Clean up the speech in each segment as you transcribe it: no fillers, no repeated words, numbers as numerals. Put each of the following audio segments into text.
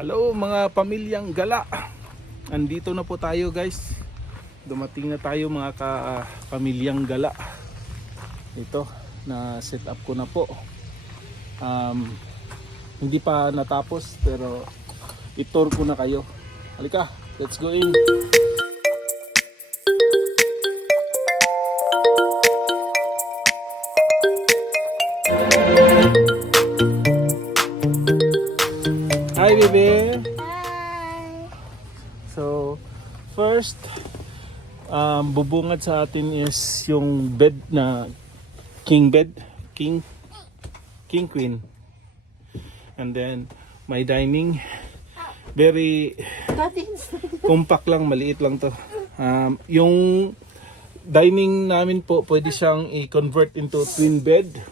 Hello mga pamilyang gala. Andito na po tayo guys. Dumating na tayo mga pamilyang gala. Ito, na set up ko na po. Hindi pa natapos pero i-tour ko na kayo. Halika, let's go in. Hi baby. Hi! So first bubungad sa atin is yung bed na king bed, king queen. And then my dining, very compact lang, maliit lang to. Yung dining namin po pwede siyang i-convert into twin bed.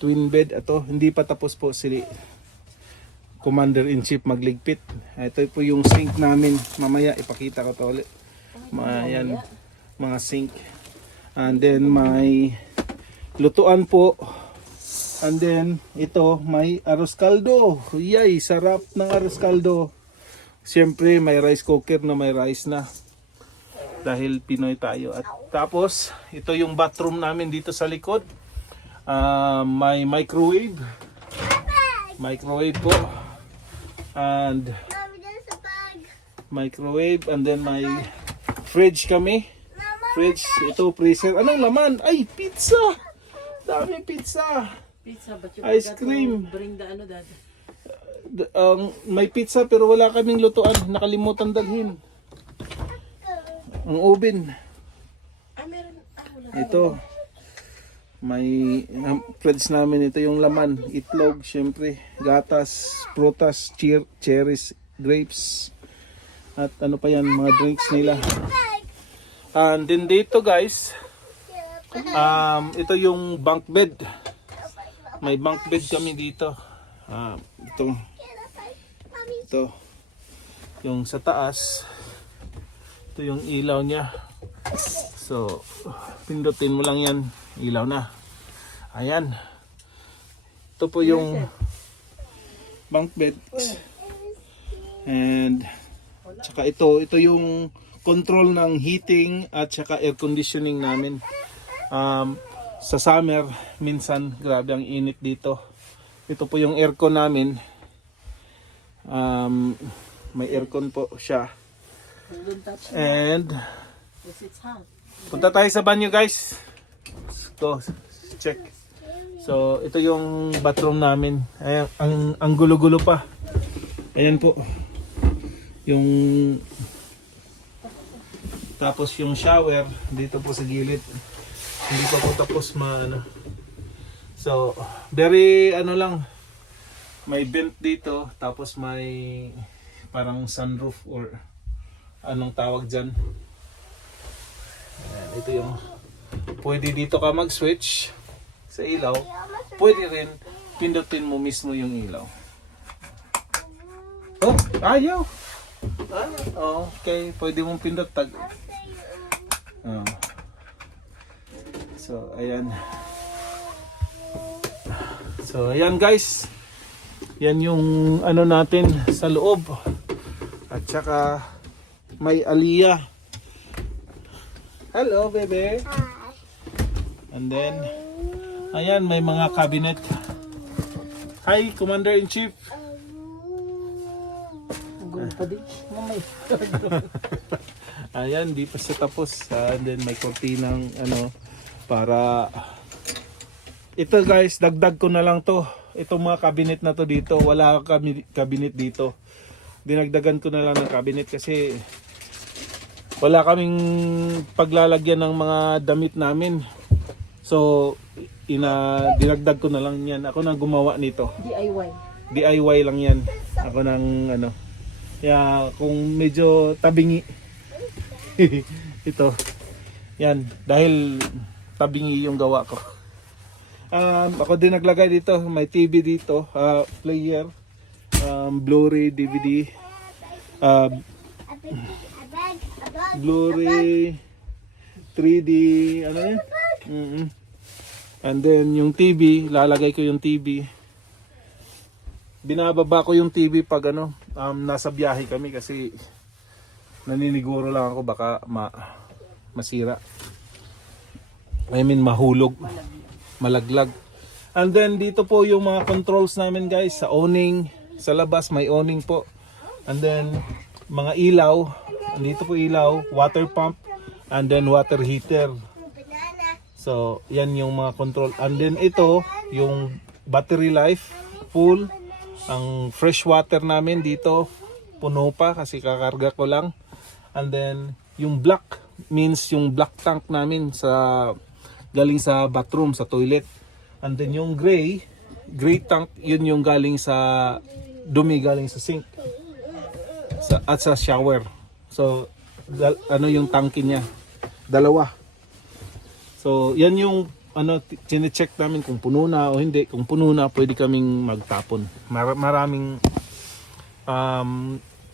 Twin bed ito, hindi pa tapos po si Commander-in-Chief magligpit. Ito po yung sink namin. Mamaya ipakita ko to ulit. Ayan, mga sink. And then may lutuan po. And then ito may arroz caldo. Yay, sarap ng arroz caldo. Siyempre may rice cooker na may rice na. Dahil Pinoy tayo. At tapos ito yung bathroom namin dito sa likod. May microwave. Microwave po. And microwave, and then may fridge kami. Fridge, ito freezer. Anong laman? Ay, pizza! Dami pizza. Pizza, but you Ice forgot cream. to bring the ano, Dad. May pizza pero wala kaming lutuan. Nakalimutan dalhin. Ang oven. Meron. Wala. Ito. May fridge namin, ito yung laman, itlog, syempre, gatas, prutas, cherries, grapes, at ano pa yan, mga drinks nila. And then dito guys, ito yung bunk bed. May bunk bed kami dito. Ito yung sa taas. Ito yung ilaw niya. So pindutin mo lang yan, ilaw na. Ayan. Ito po yung bunk bed. And tsaka ito yung control ng heating at tsaka air conditioning namin. Sa summer minsan grabe ang init dito. Ito po yung aircon namin. May aircon po siya. And It's hot. punta tayo sa banyo guys. Let's go. Check. So ito yung bathroom namin. Ayan, ang gulo-gulo pa. Ayan po. Yung tapos yung shower dito po sa gilid. Hindi pa po tapos So very lang. May vent dito tapos may parang sunroof or anong tawag diyan. Ayan, ito yung pwede dito ka mag-switch sa ilaw. Pwede rin pindutin mo mismo yung ilaw. Oh, ayaw. Okay, pwede mong pindot tag. So, ayan. So, ayan guys. Yan yung ano natin sa loob. At saka may Aliyah. Hello, bebe. And then, ayan, may mga cabinet. Hi, Commander-in-Chief. Ang gulo pa din. Mamay. Ayan, di pa siya tapos. And then, may kortinang para... Ito guys, dagdag ko na lang to. Itong mga cabinet na to dito. Wala kami cabinet dito. Dinagdagan ko na lang ng cabinet kasi... wala kaming paglalagyan ng mga damit namin. So, dinagdag ko na lang yan. Ako nang gumawa nito. DIY. DIY lang yan. Ako nang kaya kung medyo tabingi. Ito. Yan. Dahil tabingi yung gawa ko. Ako din naglagay dito. May TV dito. Player. Blu-ray, DVD. Blu-ray 3D yan? And then yung TV, lalagay ko yung TV. binababa ko yung TV pag nasa biyahe kami kasi naniniguro lang ako baka masira. I mean mahulog, malaglag. And then dito po yung mga controls namin guys, sa awning, sa labas may awning po. And then mga ilaw, dito po ilaw, water pump, and then water heater. So yan yung mga control. And then ito yung battery life full. Ang fresh water namin dito puno pa kasi kakarga ko lang. And then yung black means yung black tank namin sa galing sa bathroom, sa toilet. And then yung gray tank, yun yung galing sa dumi, galing sa sink at sa shower. So yung tangke niya, dalawa. So yan yung chine-check namin kung puno na o hindi. Kung puno na, pwede kaming magtapon. Maraming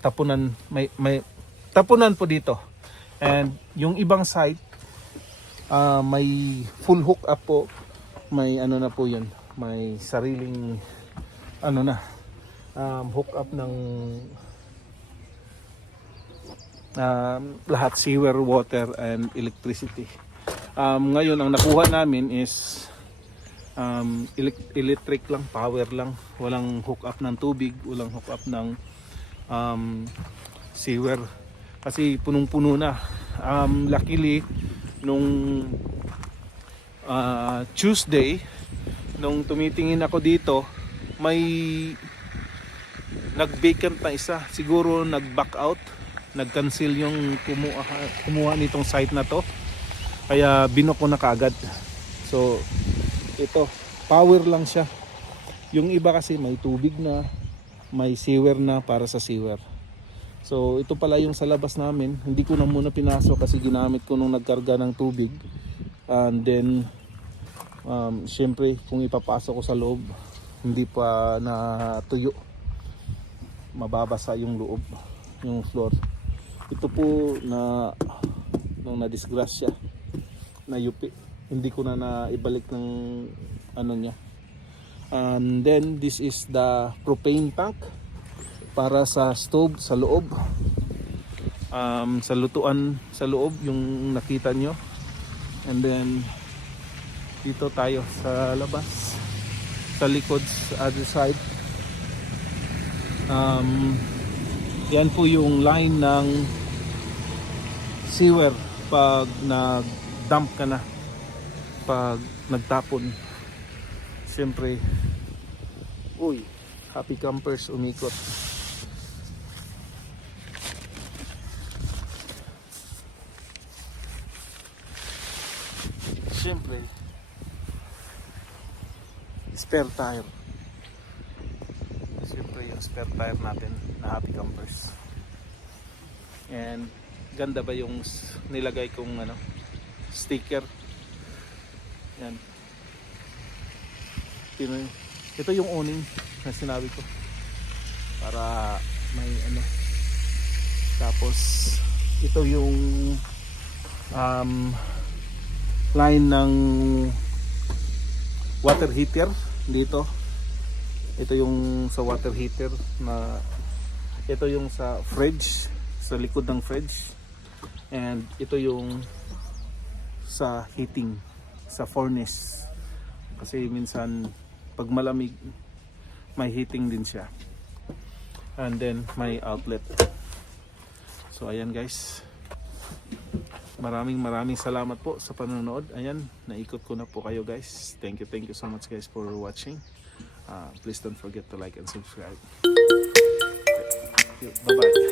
tapunan, may tapunan po dito. And yung ibang site, may full hook up po. May na po yun. May sariling hook up ng lahat, sewer, water, and electricity. Ngayon ang nakuha namin is electric lang, power lang. Walang hook up ng tubig, walang hook up ng sewer. Kasi punong-puno na. Luckily, nung Tuesday, nung tumitingin ako dito, may nag-vacant na isa. Siguro nag-back out, nag-cancel yung kumuha nitong site na to. Kaya binok ko na kaagad. So, ito, power lang siya. Yung iba kasi may tubig na, may sewer na para sa sewer. So ito pala yung sa labas namin. Hindi ko na muna pinasok kasi ginamit ko nung nagkarga ng tubig. And then syempre kung ipapasok ko sa loob, hindi pa natuyo, mababasa yung loob, yung floor. Ito po na nung na-disgrasya, nayupi, hindi ko na naibalik ng niya. And then this is the propane tank para sa stove sa loob, sa lutuan sa loob yung nakita nyo. And then dito tayo sa labas, sa likod, sa other side. Yan po yung line ng sewer pag nag-dump ka na, pag nagtapon. Siyempre, happy campers umikot. Siyempre, spare tire. Siyempre yung spare tire natin na happy campers. And ganda ba yung nilagay kong sticker. Yan. Ito yung awning na sinabi ko. Para may Tapos ito yung line ng water heater dito. Ito yung sa water heater na ito yung sa fridge, sa likod ng fridge. And ito yung sa heating, sa furnace. Kasi minsan pag malamig may heating din siya. And then may outlet. So ayan guys. Maraming salamat po sa panonood. Ayan, naikot ko na po kayo guys. Thank you so much guys for watching. Please don't forget to like and subscribe. Bye bye.